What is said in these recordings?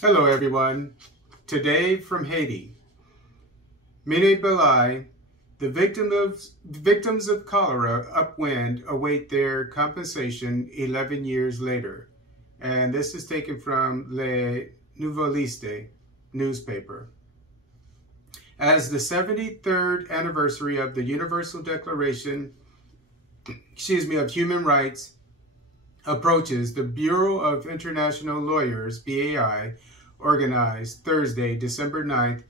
Hello everyone. Today from Haiti. Mine Belai, the victims of cholera upwind await their compensation 11 years later. And this is taken from Le Nouveliste newspaper. As the 73rd anniversary of the Universal Declaration, of Human Rights approaches, the Bureau of International Lawyers, BAI, organized Thursday, December 9th,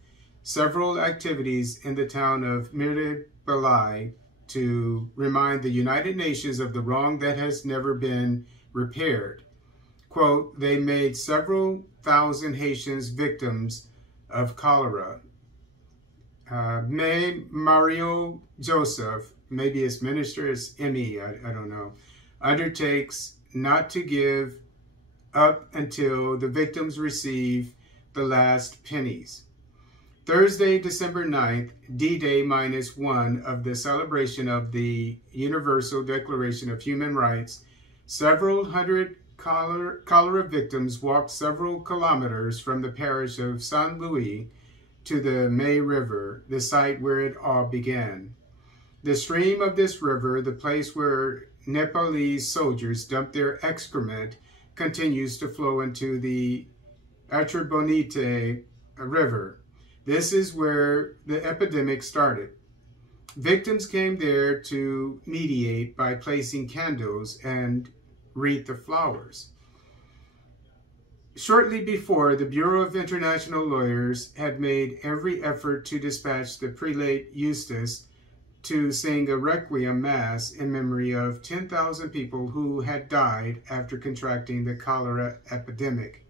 several activities in the town of Mirebalais to remind the United Nations of the wrong that has never been repaired. Quote, they made several thousand Haitians victims of cholera. Mario Joseph, maybe his minister is ME, I don't know, undertakes not to give up until the victims receive the last pennies. Thursday, December 9th, D-Day -1 of the celebration of the Universal Declaration of Human Rights, several hundred cholera victims walked several kilometers from the parish of Saint Louis to the May River, the site where it all began. The stream of this river, the place where Nepalese soldiers dumped their excrement, continues to flow into the Artibonite River. This is where the epidemic started. Victims came there to mediate by placing candles and wreath of flowers. Shortly before, the Bureau of International Lawyers had made every effort to dispatch the prelate Eustace to sing a requiem mass in memory of 10,000 people who had died after contracting the cholera epidemic.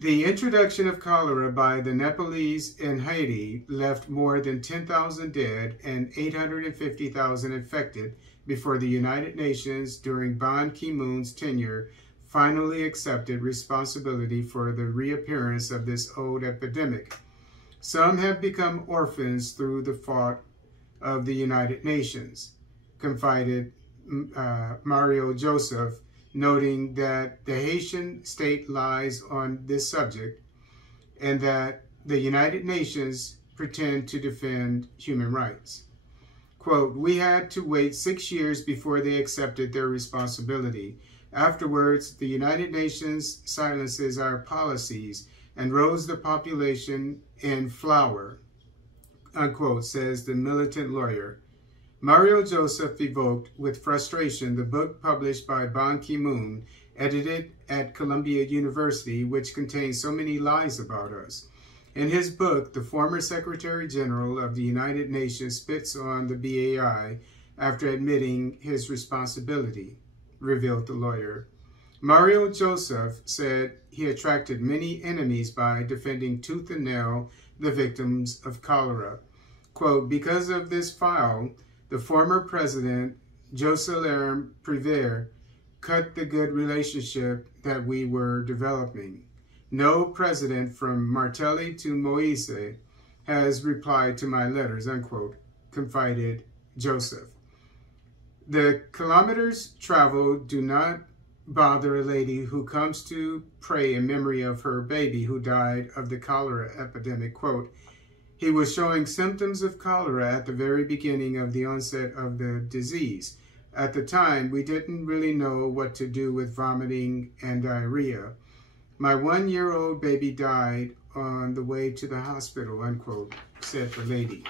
The introduction of cholera by the Nepalese in Haiti left more than 10,000 dead and 850,000 infected before the United Nations, during Ban Ki-moon's tenure, finally accepted responsibility for the reappearance of this old epidemic. Some have become orphans through the fault of the United Nations, confided Mario Joseph, noting that the Haitian state lies on this subject and that the United Nations pretend to defend human rights. Quote, we had to wait 6 years before they accepted their responsibility. Afterwards, the United Nations silences our policies and rose the population in flour, unquote, says the militant lawyer. Mario Joseph evoked with frustration the book published by Ban Ki-moon, edited at Columbia University, which contains so many lies about us. In his book, the former Secretary General of the United Nations spits on the BAI after admitting his responsibility, revealed the lawyer. Mario Joseph said he attracted many enemies by defending tooth and nail the victims of cholera. Quote, because of this file, the former president, Cholera Victims, cut the good relationship that we were developing. No president from Martelly to Moise has replied to my letters, unquote, confided Joseph. The kilometers traveled do not bother a lady who comes to pray in memory of her baby who died of the cholera epidemic. Quote, he was showing symptoms of cholera at the very beginning of the onset of the disease. At the time, we didn't really know what to do with vomiting and diarrhea. My 1-year-old baby died on the way to the hospital, unquote, said the lady.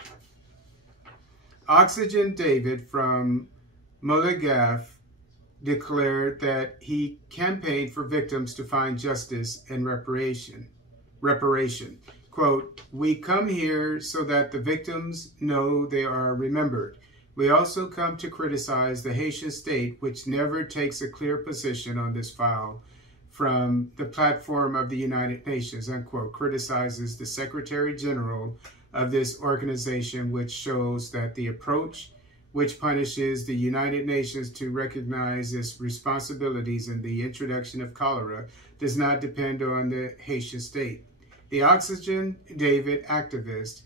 Oxygen David from Mulligaf declared that he campaigned for victims to find justice and reparation. Quote, we come here so that the victims know they are remembered. We also come to criticize the Haitian state, which never takes a clear position on this file from the platform of the United Nations, unquote, criticizes the Secretary General of this organization, which shows that the approach which punishes the United Nations to recognize its responsibilities in the introduction of cholera does not depend on the Haitian state. The Oxygen David activist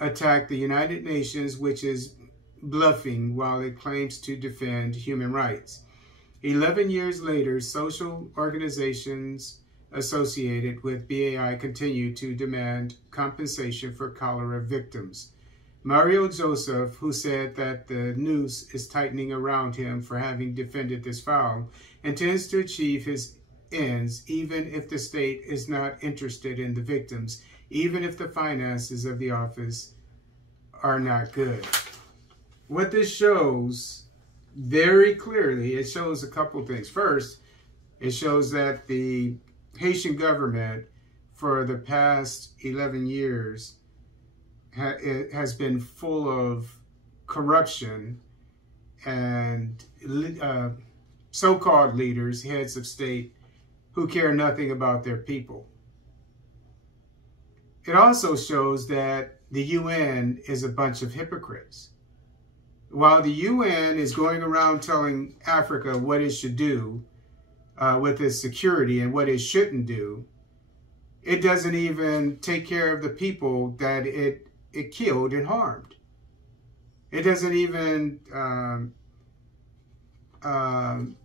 attacked the United Nations, which is bluffing while it claims to defend human rights. 11 years later, social organizations associated with BAI continue to demand compensation for cholera victims. Mario Joseph, who said that the noose is tightening around him for having defended this foul, intends to achieve his ends even if the state is not interested in the victims, even if the finances of the office are not good. What this shows very clearly, it shows a couple things. First, it shows that the Haitian government for the past 11 years has been full of corruption and so-called leaders, heads of state, who care nothing about their people. It also shows that the UN is a bunch of hypocrites. While the UN is going around telling Africa what it should do with its security and what it shouldn't do, it doesn't even take care of the people that it killed and harmed. It doesn't even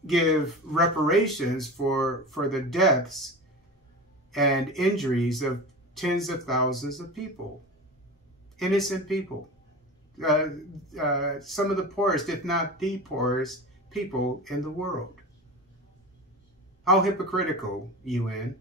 give reparations for the deaths and injuries of tens of thousands of people, innocent people, some of the poorest, if not the poorest people in the world. How hypocritical, UN.